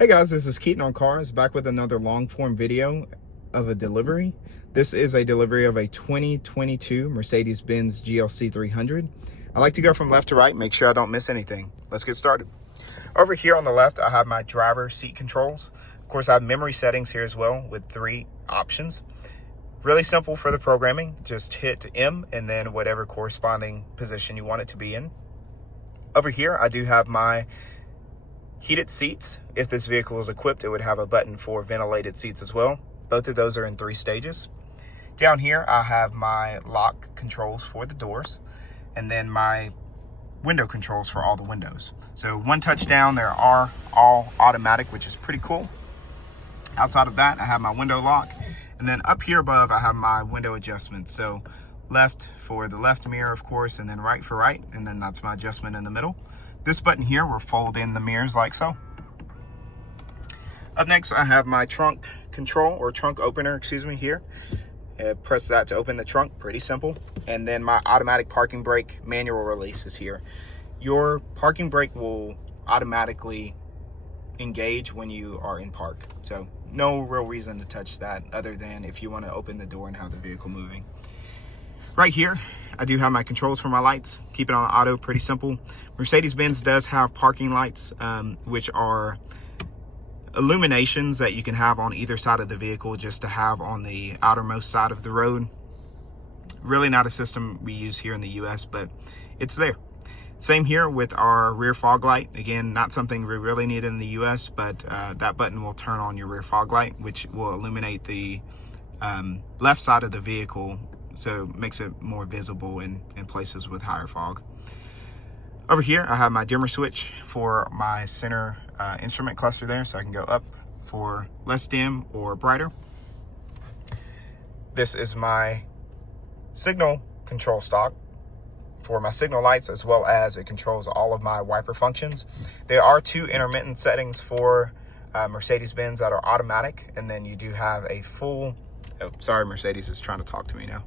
Hey guys, this is Keaton on Cars, back with another long form video of a delivery. This is a delivery of a 2022 Mercedes-Benz GLC300. I like to go from left to right, make sure I don't miss anything. Let's get started. Over here on the left, I have my driver seat controls. Of course, I have memory settings here as well with 3 options. Really simple for the programming. Just hit M and then whatever corresponding position you want it to be in. Over here, I do have my heated seats. If this vehicle is equipped, it would have a button for ventilated seats as well. Both of those are in 3 stages. Down here, I have my lock controls for the doors, and then my window controls for all the windows. So one touch down, they are all automatic, which is pretty cool. Outside of that, I have my window lock, and then up here above, I have my window adjustments. So left for the left mirror, of course, and then right for right, and then that's my adjustment in the middle. This button here will fold in the mirrors like so. Up next, I have my trunk control, or trunk opener, here. Press that to open the trunk, pretty simple. And then my automatic parking brake manual release is here. Your parking brake will automatically engage when you are in park. So no real reason to touch that other than if you want to open the door and have the vehicle moving. Right here, I do have my controls for my lights. Keep it on auto, pretty simple. Mercedes-Benz does have parking lights, which are illuminations that you can have on either side of the vehicle just to have on the outermost side of the road. Really not a system we use here in the US, but it's there. Same here with our rear fog light. Again, not something we really need in the US, but that button will turn on your rear fog light, which will illuminate the left side of the vehicle, so it makes it more visible in places with higher fog. Over here, I have my dimmer switch for my center instrument cluster there, so I can go up for less dim or brighter. This is my signal control stock for my signal lights, as well as it controls all of my wiper functions. There are 2 intermittent settings for Mercedes-Benz that are automatic, and then you do have a full, oh, sorry, Mercedes is trying to talk to me now.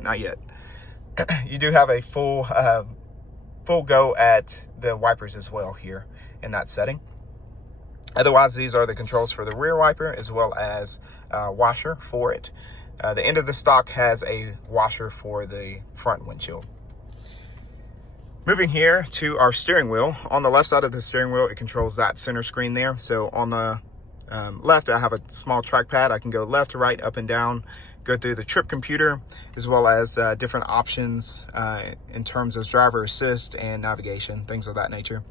Not yet. You do have a full go at the wipers as well here in that setting. Otherwise, these are the controls for the rear wiper as well as washer for it. The end of the stock has a washer for the front windshield. Moving here to our steering wheel. On the left side of the steering wheel, it controls that center screen there. So on the left, I have a small trackpad. I can go left to right, up and down, go through the trip computer, as well as different options in terms of driver assist and navigation, things of that nature.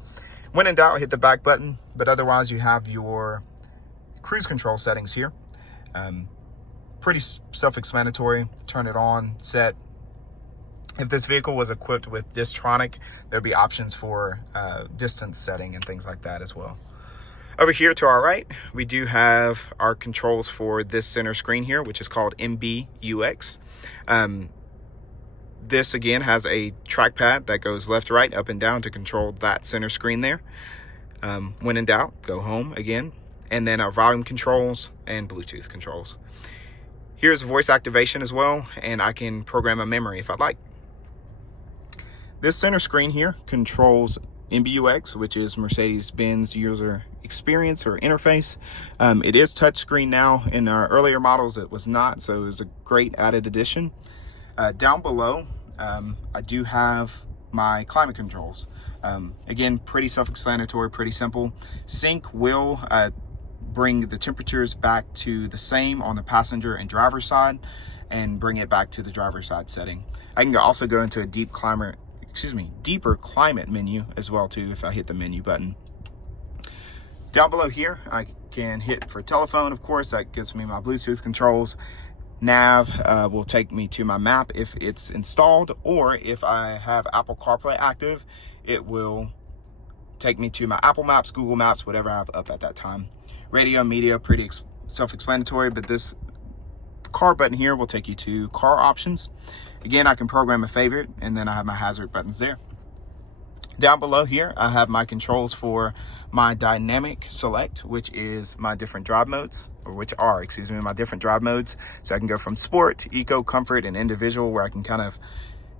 When in doubt, hit the back button, but otherwise you have your cruise control settings here. Pretty self-explanatory. Turn it on, set. If this vehicle was equipped with Distronic, there'd be options for distance setting and things like that as well. Over here to our right, we do have our controls for this center screen here, which is called MBUX. This again has a trackpad that goes left to right, up and down to control that center screen there. When in doubt, go home again. And then our volume controls and Bluetooth controls. Here's voice activation as well, and I can program a memory if I'd like. This center screen here controls MBUX, which is Mercedes-Benz user experience or interface. It is touchscreen now. In our earlier models, it was not, so it was a great added addition. Down below, I do have my climate controls. Again, pretty self-explanatory, pretty simple. Sync will bring the temperatures back to the same on the passenger and driver side, and bring it back to the driver's side setting. I can also go into a deeper climate menu as well too if I hit the menu button. Down below here, I can hit for telephone, of course. That gives me my Bluetooth controls. Nav will take me to my map if it's installed, or if I have Apple CarPlay active, it will take me to my Apple Maps, Google Maps, whatever I have up at that time. Radio, media, pretty self-explanatory, but this car button here will take you to car options. Again, I can program a favorite, and then I have my hazard buttons there. Down below here, I have my controls for my dynamic select, which is my different drive modes, or which are, my different drive modes. So I can go from sport, eco, comfort, and individual, where I can kind of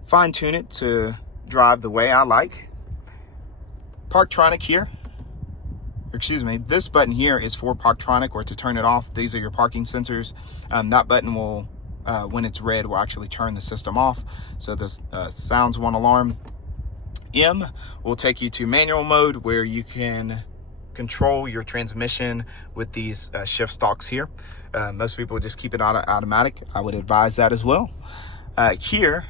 fine tune it to drive the way I like. Parktronic here this button here is for parktronic, or to turn it off. These are your parking sensors. That button will, when it's red, will actually turn the system off. So the sounds won't alarm. M will take you to manual mode, where you can control your transmission with these shift stalks here. Most people just keep it automatic. I would advise that as well. Here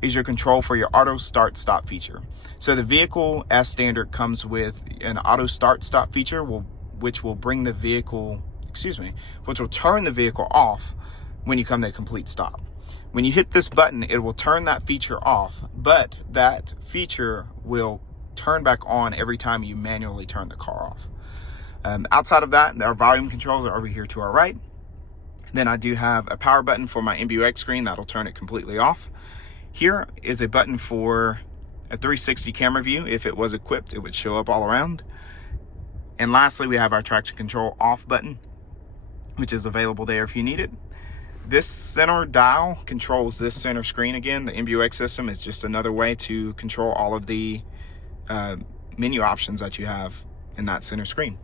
is your control for your auto start stop feature. So the vehicle as standard comes with an auto start stop feature, which will turn the vehicle off when you come to a complete stop. When you hit this button, it will turn that feature off, but that feature will turn back on every time you manually turn the car off. Outside of that, our volume controls are over here to our right. Then I do have a power button for my MBUX screen that'll turn it completely off. Here is a button for a 360 camera view. If it was equipped, it would show up all around. And lastly, we have our traction control off button, which is available there if you need it. This center dial controls this center screen. Again, the MBUX system is just another way to control all of the menu options that you have in that center screen.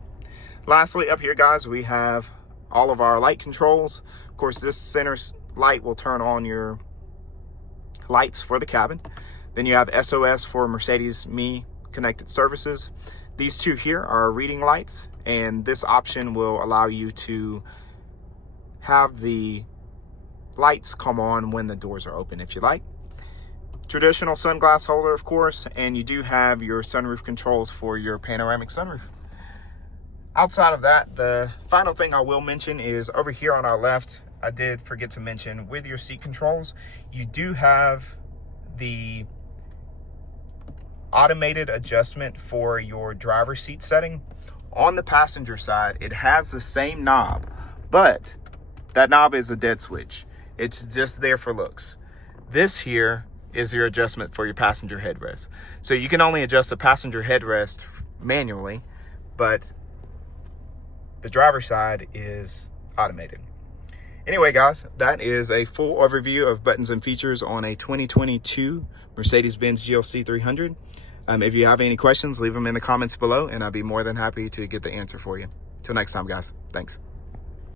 Lastly, up here, guys, we have all of our light controls. Of course, this center light will turn on your lights for the cabin. Then you have SOS for Mercedes Me connected services. These two here are reading lights, and this option will allow you to have the lights come on when the doors are open if you like. Traditional sunglass holder, of course, and you do have your sunroof controls for your panoramic sunroof. Outside of that, the final thing I will mention is over here on our left. I did forget to mention, with your seat controls, you do have the automated adjustment for your driver's seat setting. On the passenger side, it has the same knob, but that knob is a dead switch. It's just there for looks. This here is your adjustment for your passenger headrest. So you can only adjust the passenger headrest manually, but the driver's side is automated. Anyway, guys, that is a full overview of buttons and features on a 2022 Mercedes-Benz GLC300. If you have any questions, leave them in the comments below, and I'll be more than happy to get the answer for you. Till next time, guys. Thanks.